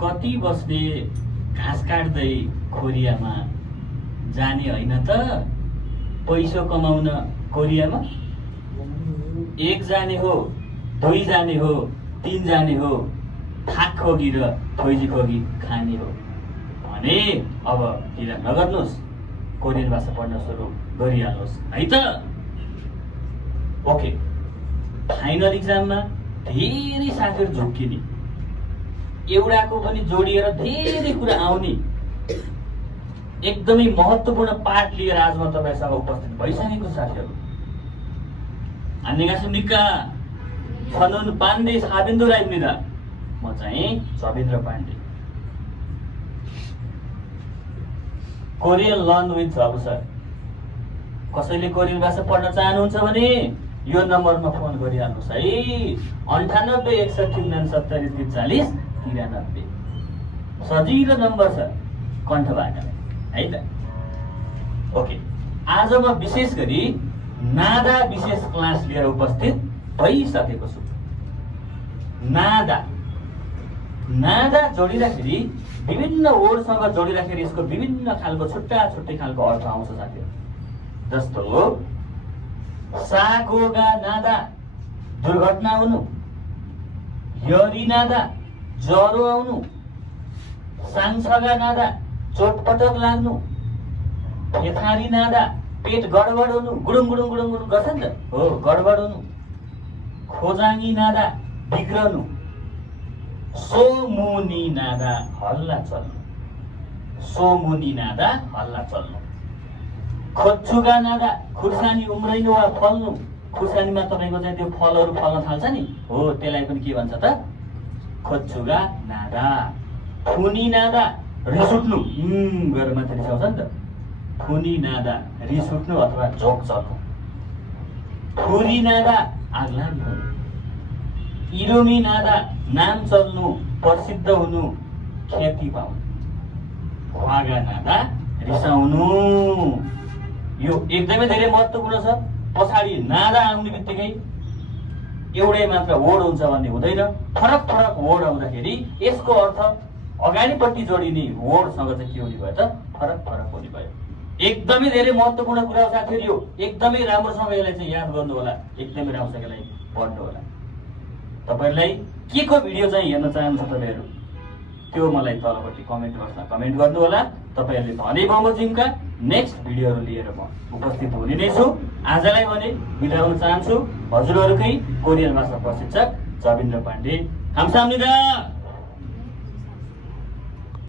कति बस्ने घाँस काट्दै खोरियामा जाने होइन त पैसा कमाउन कोरियामा। एक जाने हो, दुई जाने हो, तीन जाने हो, थाक खोगी र थोइजी खोगी खाने हो भने अब ढिला नगर्नुहोस्, कोरियन भाषा पढ्न सुरु गरिहाल्नुहोस् है त। ओके, फाइनल इक्जाममा धेरै साथीहरू झुक्किने, एउटाको पनि जोडिएर धेरै कुरा आउने एकदमै महत्त्वपूर्ण पाठ लिएर आज म तपाईसँग उपस्थित भइसकेको साथीहरू। 안녕하십니까? 저는 पाण्डे 사빈도라입니다. म चाहिँ Sabindra Pandey. Korean learn with जब सर। कसैले कोरियन भाषा पढ्न चाहनुहुन्छ भने यो नम्बरमा फोन गरिहाल्नुहोस् है, 9861697340। सजिलो नम्बर छ कण्ठबाट है त। ओके, आज म विशेष गरी नादा विशेष क्लास लिएर उपस्थित भइसकेको छु। नादा जोडिँदाखेरि विभिन्न वर्डसँग जोडिँदाखेरि यसको विभिन्न खालको छुट्टा छुट्टै खालको अर्थ आउँछ साथीहरू। जस्तो सागोगा नादा दुर्घटना हुनु, यरी नादा ज्वरो आउनु, साङछगा नादा चोटपटक लाग्नु, फेथारी नादा पेट गडबड हुनु, गुडुङ गुडुङ गुडुङ गुडुङ गर्छ नि त हो, गडबड हुनु, खोजाङ्गी नादा बिग्रनु, सोमुनी नादा हल्ला चल्नु, सोमुनी नादा हल्ला चल्नु, खोज्छुगा नादा खुर्सानी उम्रैनु वा फल्नु। खुर्सानीमा तपाईँको चाहिँ त्यो फलहरू फल्न थाल्छ नि हो, त्यसलाई पनि के भन्छ त? खोज्छुगा नादा। फुनी नादा रिस उठ्नु, गरेर मात्रै रिसाउँछ नि त। फुनी नादा रिस उठ्नु अथवा जोक चल्नु। फुरी नादा आग लाग्नु। इरोमी नादा नाम चल्नु, प्रसिद्ध हुनु, ख्याति पाउनु। वागा नादा रिसाउनु। यो एकदमै धेरै महत्त्वपूर्ण छ। पछाडि नादा आउने बित्तिकै एउटै मात्र वर्ड हुन्छ भन्ने हुँदैन, फरक फरक वर्ड आउँदाखेरि यसको अर्थ अगाडिपट्टि जोडिने वर्डसँग चाहिँ के हुने भयो त? फरक फरक हुने भयो। एकदमै धेरै महत्त्वपूर्ण कुरा हो साथीहरू यो। एकदमै राम्रोसँग यसलाई चाहिँ याद गर्नु होला, एकदमै राम्रोसँग यसलाई पढ्नु होला। तपाईहरुलाई के को भिडियो चाहिँ हेर्न चाहनुहुन्छ तपाईहरु त्यो मलाई तलपट्टि कमेन्ट बक्समा कमेन्ट गर्नु होला। तपाईहरुले भने बमोजिमका नेक्स्ट भिडियोहरु लिएर म उपस्थित हुने नै छु। आजलाई भने बिदा हुन चाहन्छु। हजुरहरुकै कोरियन भाषा प्रशिक्षक जबिन्द्र पाण्डे। 감사합니다।